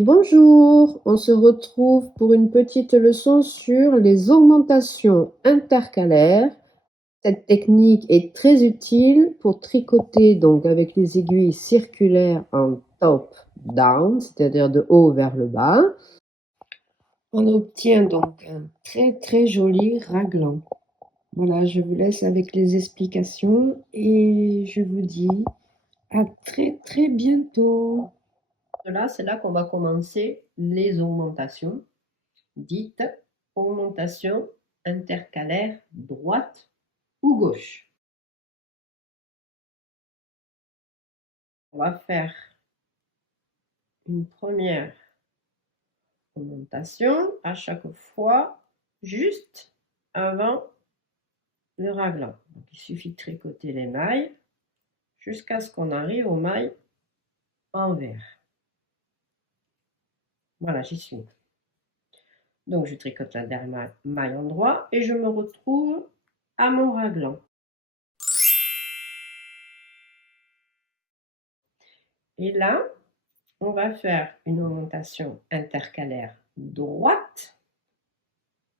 Et bonjour, on se retrouve pour une petite leçon sur les augmentations intercalaires. Cette technique est très utile pour tricoter donc avec les aiguilles circulaires en top-down, c'est-à-dire de haut vers le bas. On obtient donc un très joli raglan. Voilà, je vous laisse avec les explications et je vous dis à très bientôt. Là, c'est là qu'on va commencer les augmentations, dites augmentation intercalaire droite ou gauche. On va faire une première augmentation à chaque fois, juste avant le raglan. Donc, il suffit de tricoter les mailles jusqu'à ce qu'on arrive aux mailles envers. Voilà, j'y suis. Donc, je tricote la dernière maille en droit et je me retrouve à mon raglan. Et là, on va faire une augmentation intercalaire droite.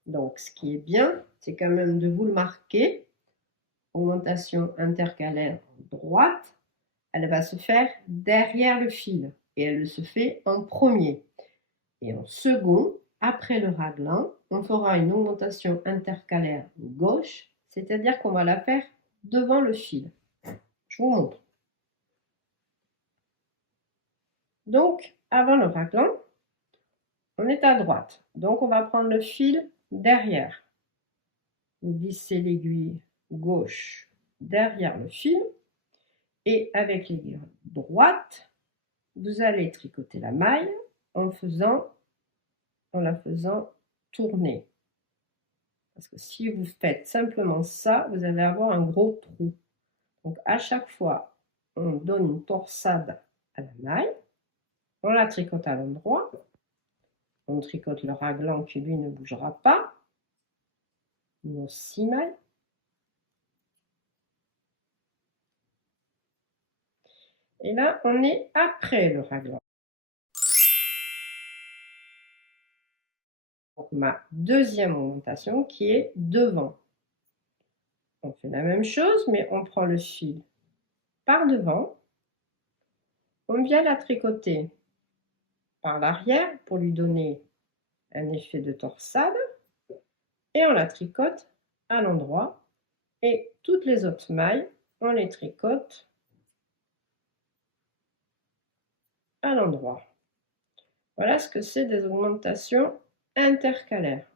Donc, ce qui est bien, c'est quand même de vous le marquer. Augmentation intercalaire droite, elle va se faire derrière le fil et elle se fait en premier. Et en second, après le raglan, on fera une augmentation intercalaire gauche, c'est-à-dire qu'on va la faire devant le fil. Je vous montre. Donc, avant le raglan, on est à droite. Donc, on va prendre le fil derrière. Vous glissez l'aiguille gauche derrière le fil et avec l'aiguille droite, vous allez tricoter la maille en la faisant tourner. Parce que si vous faites simplement ça, vous allez avoir un gros trou. Donc à chaque fois, on donne une torsade à la maille, on la tricote à l'endroit, on tricote le raglan qui lui ne bougera pas, nos 6 mailles. Et là, on est après le raglan. Donc, ma deuxième augmentation qui est devant. On fait la même chose, mais on prend le fil par devant. On vient la tricoter par l'arrière pour lui donner un effet de torsade. Et on la tricote à l'endroit. Et toutes les autres mailles, on les tricote à l'endroit. Voilà ce que c'est des augmentations intercalaires.